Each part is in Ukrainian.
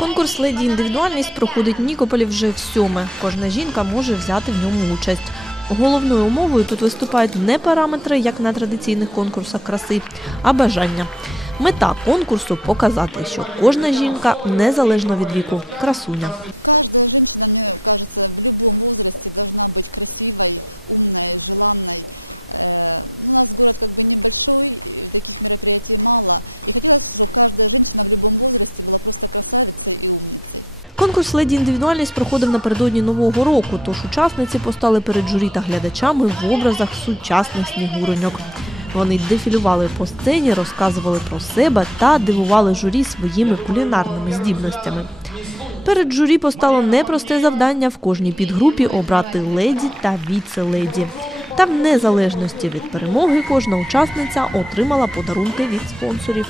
Конкурс леді індивідуальність проходить в Нікополі вже в сьоме. Кожна жінка може взяти в ньому участь. Головною умовою тут виступають не параметри, як на традиційних конкурсах краси, а бажання. Мета конкурсу показати, що кожна жінка незалежно від віку красуня. Конкурс леді індивідуальність проходив напередодні нового року, тож учасниці постали перед журі та глядачами в образах сучасних снігуроньок. Вони дефілювали по сцені, розказували про себе та дивували журі своїми кулінарними здібностями. Перед журі постало непросте завдання в кожній підгрупі обрати леді та віце-леді. Та в незалежності від перемоги кожна учасниця отримала подарунки від спонсорів.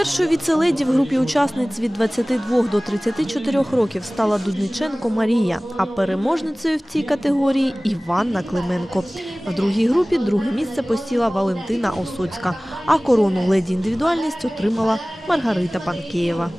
Першою віцеледі в групі учасниць від 22 до 34 років стала Дудниченко Марія, а переможницею в цій категорії Іванна Клименко. В другій групі друге місце посіла Валентина Осоцька, а корону леді індивідуальність отримала Маргарита Панкеєва.